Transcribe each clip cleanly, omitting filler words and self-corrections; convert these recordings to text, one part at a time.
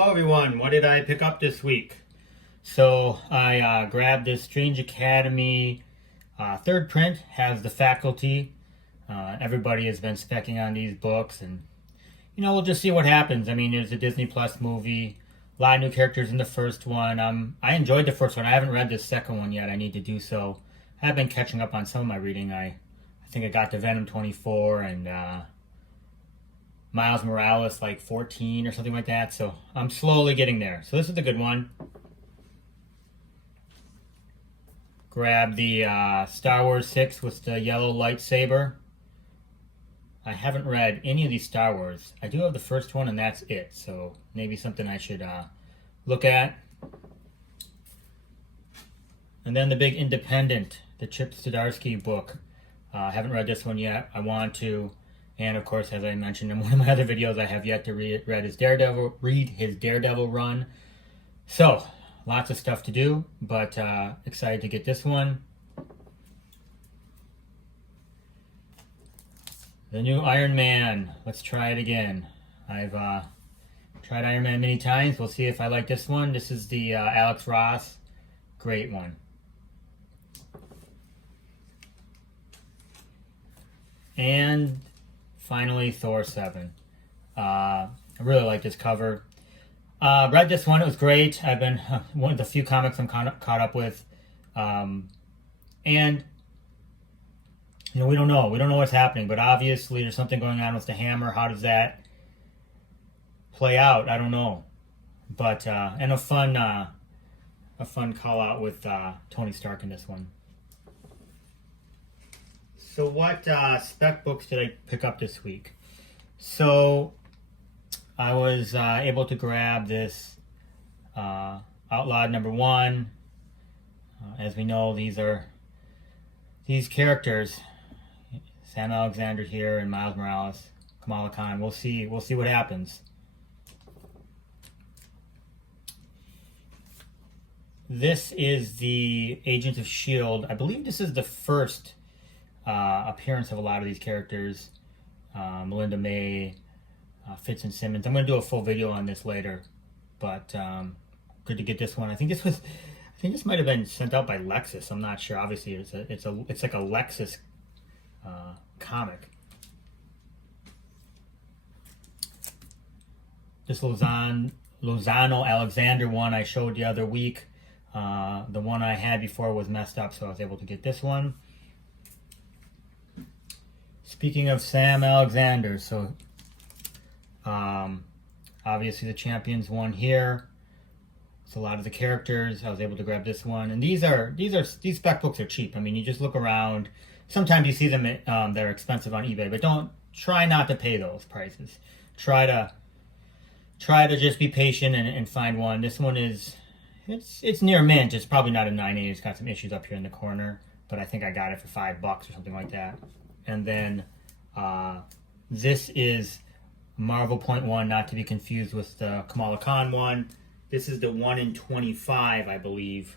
Hello everyone, what did I pick up this week? So I grabbed this Strange Academy third print, has the faculty. Everybody has been specking on these books and we'll just see what happens. I mean, there's a Disney Plus movie, a lot of new characters in the first one. I enjoyed the first one. I haven't read the second one yet. I need to do so. I have been catching up on some of my reading. I think I got to Venom 24 and Miles Morales like 14 or something like that. So I'm slowly getting there. So this is a good one. Grab the Star Wars 6 with the yellow lightsaber. I haven't read any of these Star Wars. I do have the first one and that's it. So maybe something I should look at. And then the big independent, the Chip Zdarsky book. I haven't read this one yet. I want to. And of course, as I mentioned in one of my other videos, I have yet to read his Daredevil run. So, lots of stuff to do, but excited to get this one. The new Iron Man. Let's try it again. I've tried Iron Man many times. We'll see if I like this one. This is the Alex Ross. Great one. And finally, Thor 7. I really like this cover. Read this one, it was great. I've been one of the few comics I'm caught up with. And, we don't know. We don't know what's happening, but obviously there's something going on with the hammer. How does that play out? I don't know. But, and a fun call out with Tony Stark in this one. So what spec books did I pick up this week? So I was able to grab this Outlawed #1. As we know, these characters, Sam Alexander here and Miles Morales, Kamala Khan. We'll see what happens. This is the Agents of S.H.I.E.L.D. I believe this is the first appearance of a lot of these characters. Melinda May, Fitz and Simmons. I'm going to do a full video on this later, but good to get this one. I think this might have been sent out by Lexus. I'm not sure. Obviously, it's like a Lexus comic. This Lozano Alexander one I showed the other week. The one I had before was messed up, so I was able to get this one. Speaking of Sam Alexander, so obviously the Champions one here. It's a lot of the characters. I was able to grab this one, and these spec books are cheap. I mean, you just look around. Sometimes you see them they're expensive on eBay, but try not to pay those prices. Try to just be patient and find one. This one it's near mint. It's probably not a 9.8. It's got some issues up here in the corner, but I think I got it for $5 or something like that. And then this is Marvel Point 1, not to be confused with the Kamala Khan one. This is the 1 in 25, I believe.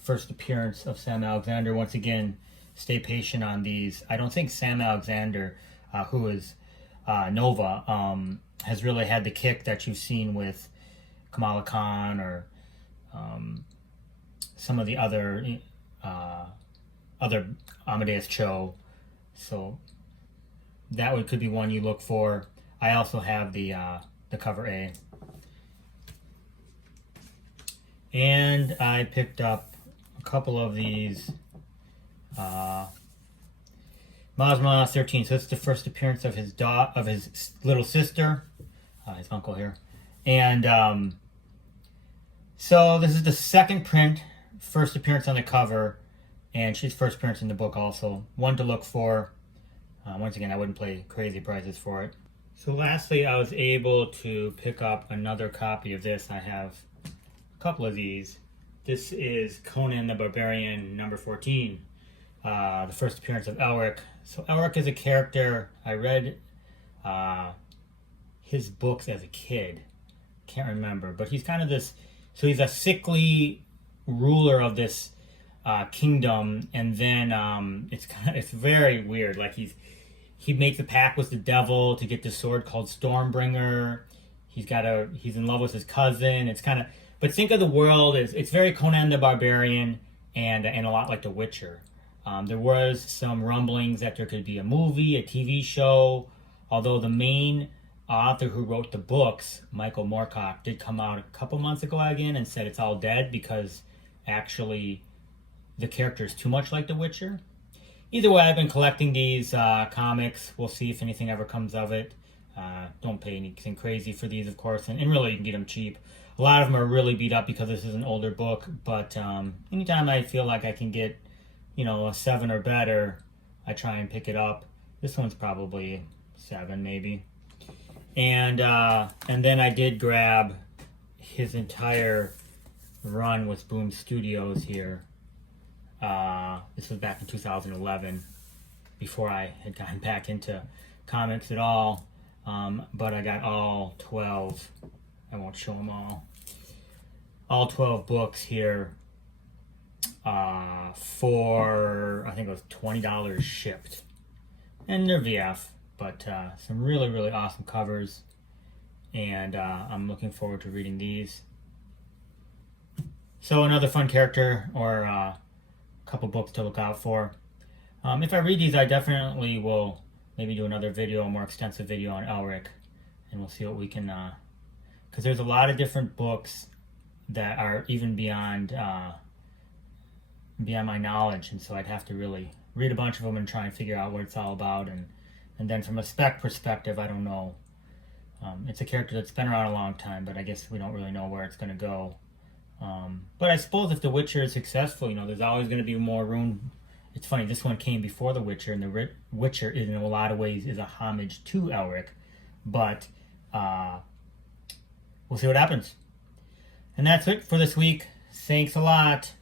First appearance of Sam Alexander. Once again, stay patient on these. I don't think Sam Alexander, who is Nova, has really had the kick that you've seen with Kamala Khan or some of the other Amadeus Cho. So that could be one you look for. I also have the cover A. And I picked up a couple of these Miles Morales 13. So it's the first appearance of his little sister, his uncle here. And so this is the second print, first appearance on the cover, and she's first appearance in the book also. One to look for. Once again, I wouldn't pay crazy prices for it. So lastly, I was able to pick up another copy of this. I have a couple of these. This is Conan the Barbarian #14, the first appearance of Elric. So Elric is a character, I read his books as a kid. Can't remember, but he's kind of this, so he's a sickly ruler of this kingdom, and then it's very weird. Like he makes a pact with the devil to get this sword called Stormbringer. he's in love with his cousin. It's kind of, but think of the world as, it's very Conan the Barbarian and a lot like The Witcher. There was some rumblings that there could be a movie, a TV show, although the main author who wrote the books, Michael Moorcock, did come out a couple months ago again and said it's all dead because actually the character is too much like The Witcher. Either way, I've been collecting these comics. We'll see if anything ever comes of it. Don't pay anything crazy for these, of course, and really you can get them cheap. A lot of them are really beat up because this is an older book, but anytime I feel like I can get, a 7 or better, I try and pick it up. This one's probably 7 maybe. And then I did grab his entire run with Boom Studios here. This was back in 2011, before I had gotten back into comics at all. But I got all 12. I won't show them all. All 12 books here for, I think it was $20 shipped. And they're VF, but some really, really awesome covers. And I'm looking forward to reading these. So another fun character, or a couple books to look out for. If I read these, I definitely will maybe do another video, a more extensive video on Elric. And we'll see what we can, because there's a lot of different books that are even beyond my knowledge, and so I'd have to really read a bunch of them and try and figure out what it's all about. And then from a spec perspective, I don't know. It's a character that's been around a long time, but I guess we don't really know where it's going to go. But I suppose if The Witcher is successful, there's always going to be more room. It's funny, this one came before The Witcher, and The Witcher, in a lot of ways, is a homage to Elric. But we'll see what happens. And that's it for this week. Thanks a lot.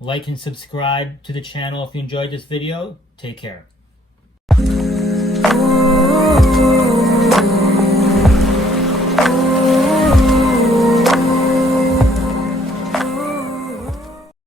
Like and subscribe to the channel if you enjoyed this video. Take care.